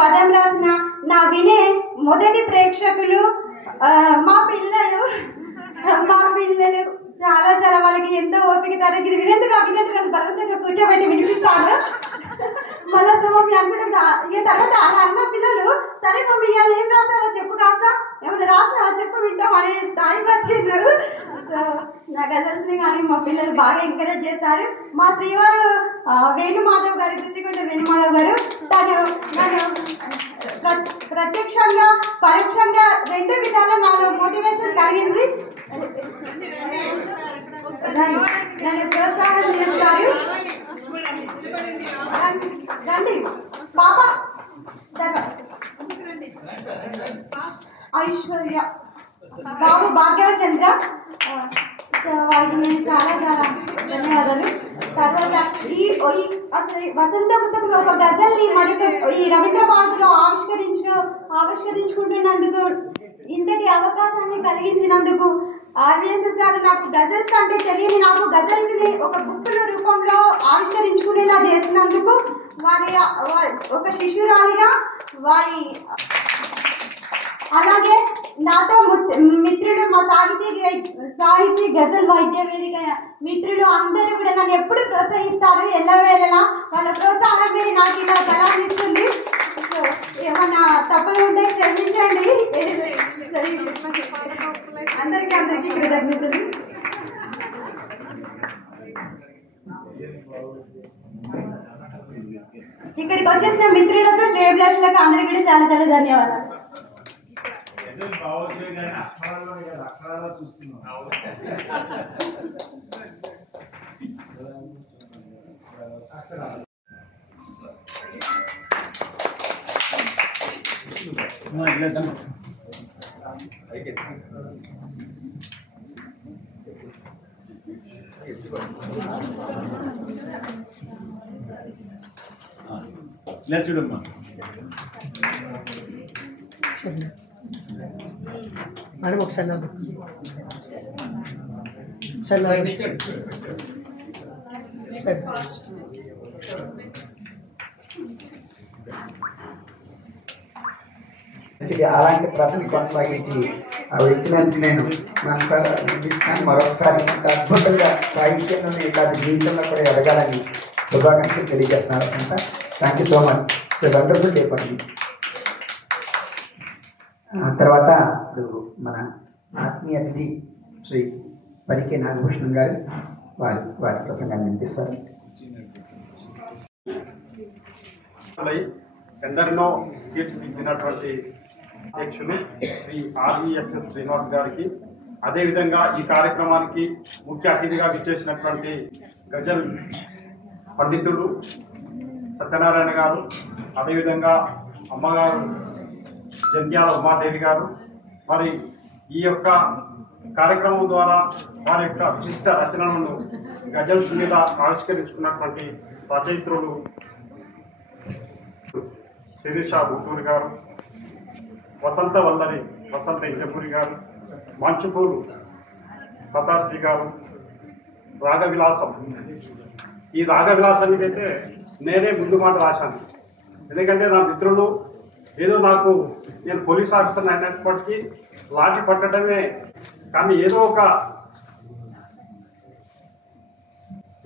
పదం రాసిన నా వినే మొదటి ప్రేక్షకులు మా పిల్లలు చాలా చాలా వాళ్ళకి ఎంతో ఓపిక తనకి ఇది వినండి నన్ను బలవంతంగా కూర్చోబెట్టి వినిపిస్తాను. మళ్ళీ మమ్మీ అనుకుంటా ఇక తర్వాత అన్న పిల్లలు సరే మమ్మీ ఇవాళ ఏం రాసావో చెప్పు, కాస్త ఏమైనా రాసావో చెప్పు వింటాం అనే స్థాయికి వచ్చిండ్రు. నా గజల్స్ని కానీ మా పిల్లలు బాగా ఎంకరేజ్ చేస్తారు. మా శ్రీవారు వేణుమాధవ్ గారు, గుత్తికొండ వేణుమాధవ్ గారు, తను నన్ను ప్రత్యక్షంగా పరోక్షంగా రెండు విధాలు నాలో మోటివేషన్ కలిగించి నన్ను ప్రోత్సాహం చేస్తారు. రండి పాప ఐశ్వర్య బాబు భాగ్యచంద్ర, వారికి నేను చాలా చాలా ధన్యవాదాలు. తర్వాత అసలు వసంత పుస్తకం ఒక గజల్ని మరొక ఈ రవీంద్ర భారతిలో ఆవిష్కరించుకుంటున్నందుకు, ఇంతటి అవకాశాన్ని కలిగించినందుకు ఆర్ఎస్ఎస్ గారు నాకు గజల్స్ అంటే తెలియని నాకు గజల్ని ఒక బుక్ రూపంలో ఆవిష్కరించుకునేలా చేసినందుకు వారి ఒక శిష్యురాలిగా వారి, అలాగే నాతో మిత్రుడు మా సాహితీ గజల్ వైద్య వేదిక మిత్రులు అందరూ కూడా నన్ను ఎప్పుడు ప్రోత్సహిస్తారు. ఎల్లవేళలా వాళ్ళ ప్రోత్సాహమే నాకు ఇలా బలాన్ని ఇస్తుంది. ఏమన్నా తప్పులు ఉంటే క్షమించండి. అందరికీ కృతజ్ఞతలు. ఇక్కడికి వచ్చేసిన మిత్రులకు, శ్రేయభిలాషులకు అందరికీ కూడా చాలా చాలా ధన్యవాదాలు. చూడమ్మా మేడం ఒకసారి అలాంటి ప్రశ్న కొనసాగించి ఇచ్చినందుకు నేను నమస్కారం అనిపిస్తున్నాను. మరొకసారి అద్భుతంగా సాహిత్యంలోనే ఇలాంటి జీవితంలో కూడా ఎదగాలని శుభాకాంక్షలు తెలియజేస్తున్నారు. అంతా thank you so much. Wonderful day పడి. తర్వాత ఇప్పుడు మన ఆత్మీయ అతిథి శ్రీ పరికే నాగభూషణం గారు వారి ప్రసంగాన్ని వినిపిస్తారు. ఎందరినో తీర్చిదిద్దినటువంటి అధ్యక్షులు శ్రీ ఆర్ఈఎస్ఎస్ శ్రీనివాస్ గారికి, అదేవిధంగా ఈ కార్యక్రమానికి ముఖ్య అతిథిగా విచ్చేసినటువంటి గజల్ పండితులు సత్యనారాయణ గారు, అదేవిధంగా అమ్మగారు జంధ్యాల ఉమాదేవి గారు, మరి ఈ యొక్క కార్యక్రమం ద్వారా వారి యొక్క విశిష్ట రచనలను గజల్స్ మీద ఆవిష్కరించుకున్నటువంటి రచయిత్రులు శిరీష గుంటూరు గారు, వసంత వల్లరి వసంత ఇంజపూరి గారు, మంచుపూరు ప్రతాశ్రీ గారు, రాగవిలాసం. ఈ రాగవిలాసం అయితే నేనే ముందు మాట రాశాను. ఎందుకంటే నా మిత్రులు ఏదో నాకు, నేను పోలీస్ ఆఫీసర్ అయినప్పటికీ లాఠీ పట్టడమే కానీ ఏదో ఒక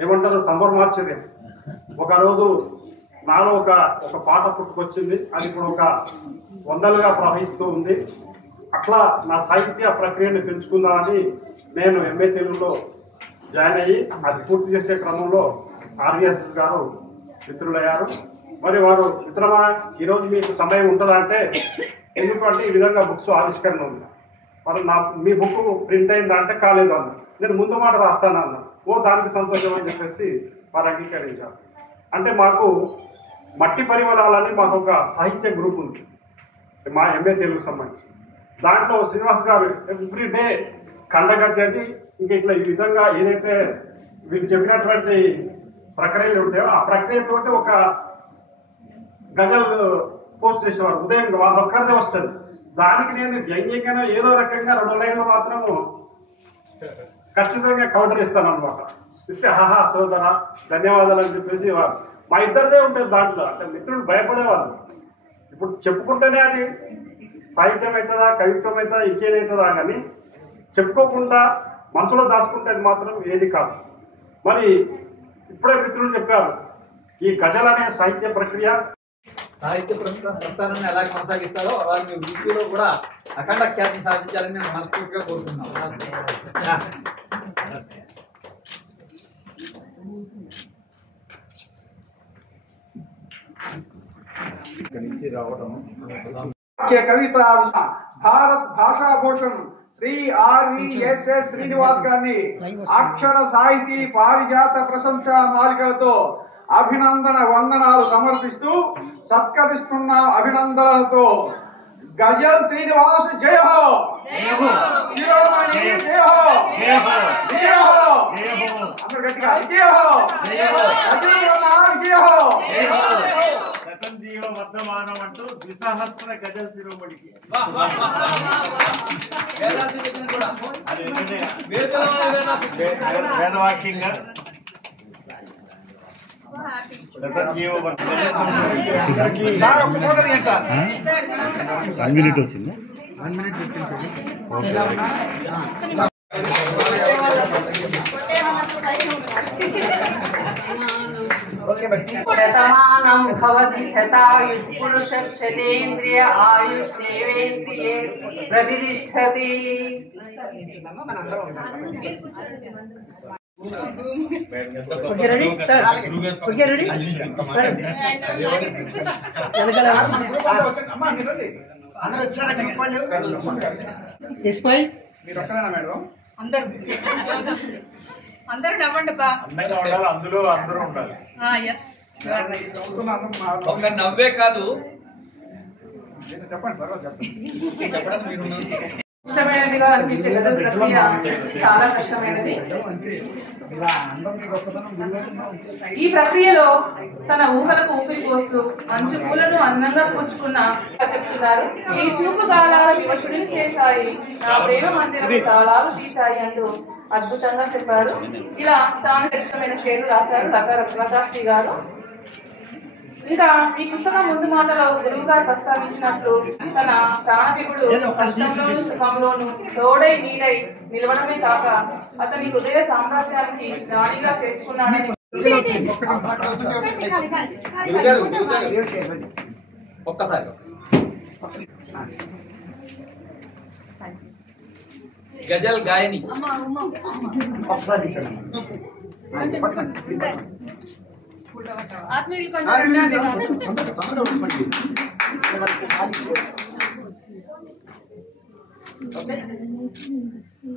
ఏమంటారు సంబరమార్చర్యం. ఒకరోజు నాలో ఒక పాట పుట్టుకొచ్చింది. అది ఇప్పుడు ఒక వందలుగా ప్రవహిస్తూ ఉంది. అట్లా నా సాహిత్య ప్రక్రియను పెంచుకుందామని నేను ఎంఏ తెలుగులో జాయిన్ అయ్యి అది పూర్తి చేసే క్రమంలో ఆర్ఎస్ గారు మిత్రులయ్యారు. మరి వారు మిత్రమా ఈరోజు మీకు సమయం ఉంటుందా అంటే, ఎందుకంటే ఈ విధంగా బుక్స్ ఆవిష్కరణ ఉంది, మరి మీ బుక్ ప్రింట్ అయిందా అంటే కాలేదు అన్న. నేను ముందు మాట రాస్తాను అన్న. దానికి సంతోషం అని చెప్పేసి వారు అంగీకరించారు. అంటే మాకు మట్టి పరిమళాలని మాకు ఒక సాహిత్య గ్రూప్ ఉంది మా ఎంఏ తెలుగుకు సంబంధించి. దాంట్లో శ్రీనివాస్ గారు ఎవ్రీ డే కండగడ్డని ఇంకా ఇట్లా ఈ విధంగా ఏదైతే వీళ్ళు చెప్పినటువంటి ప్రక్రియలు ఉంటాయో ఆ ప్రక్రియతో ఒక గజల్ పోస్ట్ చేసేవారు. ఉదయం వాళ్ళ ఒక్కరిదే వస్తుంది. దానికి నేను వ్యంగ్యంగా ఏదో రకంగా 2 లైన్లు మాత్రము ఖచ్చితంగా కౌంటర్ ఇస్తాను అనమాట. ఇస్తే హాహా సోదరా ధన్యవాదాలు అని చెప్పేసి మా ఇద్దరిదే ఉంటుంది దాంట్లో. అంటే మిత్రులు భయపడేవాళ్ళు, ఇప్పుడు చెప్పుకుంటేనే అది సాహిత్యం అవుతుందా, కవిత్వం అవుతుందా, ఇంకేదవుతుందా కానీ చెప్పుకోకుండా మనసులో దాచుకుంటే అది మాత్రం ఏది కాదు. మరి ఇప్పుడే మిత్రులు చెప్పారు, ఈ గజల్ అనే సాహిత్య ప్రక్రియ సాహిత్య ప్రస్థానాన్ని ఎలా కొనసాగిస్తారో అలాగే వృత్తిలో కూడా అఖండ ఖ్యాతిని సాధించాలని మేము మనస్ఫూర్తిగా కోరుకుంటున్నాం. కవిత భారత్ భాషా భూషణ్ శ్రీ ఆర్వీఎస్ఎస్ శ్రీనివాస్ గారిని అక్షర సాహితీ పారిజాత ప్రశంస మాలికలతో అభినందన వందనాలు సమర్పిస్తూ సత్కరిస్తున్న అభినందనలతో గజల్ శ్రీనివాస్ జయ హో, శిరోమణి జయ హో, జయ హో, అందరూ గట్టిగా జయ హో, జయ హో, శతంజీవ వర్ధమానం అంటూ ద్విసహస్ర గజల్ శిరోమణికి వేదవాక్యంగా శతంజీవ శతమానం భవతి శతాయుః పురుషః శతేంద్రియ ఆయుష్ దేవేంద్రియే ప్రతిష్టతి. Okay ready sir, okay ready మీరు ఒక్కరేనా మేడం? అందరూ నవ్వండి బా. అందంగా ఉండాలి, అందులో అందరూ ఉండాలి. ఒక్క నవ్వే కాదు, చెప్పండి తర్వాత చెప్పండి. చెప్పడానికి మీరు కష్టమైనదిగా అనిపించే గజల్ ప్రక్రియ చాలా కష్టమైనది. ఈ ప్రక్రియలో తన ఊహలకు ఊపిరి పోస్తూ మంచు పూలను అందంగా పూచుకున్న చెప్తున్నారు. ఈ చూపు గాలాల వివశుడిని చేశాయి, నా ప్రేమ మందిరం తాళాలు తీశాయి అంటూ అద్భుతంగా చెప్పాడు. ఇలా తాను వ్యక్తమైన షేర్లు రాశారు లతాశ్రీ గారు. ఇంకా ఈ పుస్తకం ముందు మాటలో గురువు గారు ప్రస్తావించినట్లు తన ప్రాణవికుడు కష్టంలోను సుఖంలోను తోడై నీడై నిలవడమే కాక అతని హృదయ సామ్రాజ్యానికి రాణిగా చేసుకున్నాడని ఒక్కసారి గజల్ గాయని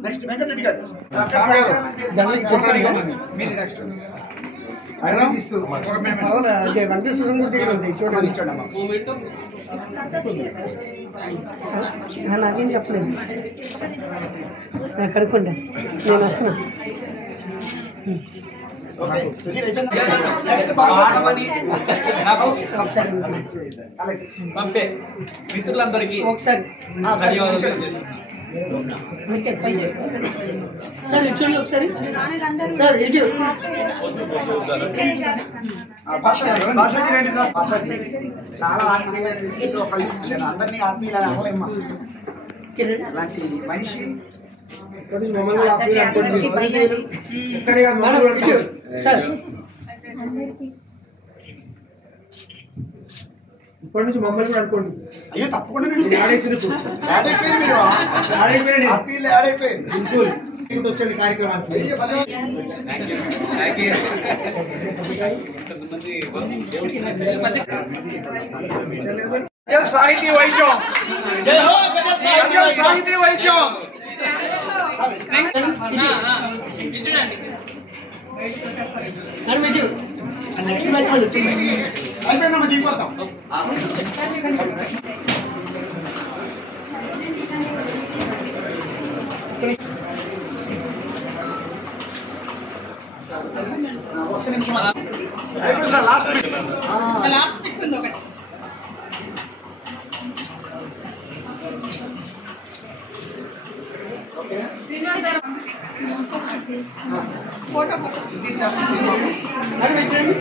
నెక్స్ట్ వెంకటరెడ్డి గారు మీది నెక్స్ట్ నాకేం చెప్పలేదు, కనుక్కోండి నేను వస్తున్నా. పంపే మిత్రులందరికీ ఒకసారి ధన్యవాదాలు తెలియజేస్తున్నాను. సార్ ఇటు చూడండి ఒకసారి సార్, ఇటు చాలా ఆత్మీయ అందరినీ ఆత్మీయులని అనలేమ్మా. అలాంటి మనిషి సార్ ఇప్పటి నుంచి మమ్మల్ని కూడా అనుకోండి. అయ్యో తప్పకుండా వచ్చండి కార్యక్రమానికి. సాహితీ వైద్యం, సాహితీ వైద్యం. నెక్స్ట్ మ్యాచ్ వాళ్ళు వచ్చింది అయిపోయిందమ్మా, దిగిపోతాం. ఒక్క నిమిషం లాస్ట్ పిక్ ఉంది ఒకటి. శ్రీనివాస్ గారు ఫోటో అది పెట్టండి.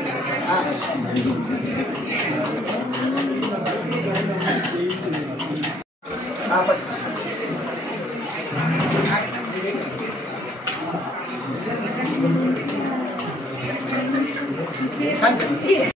Thank you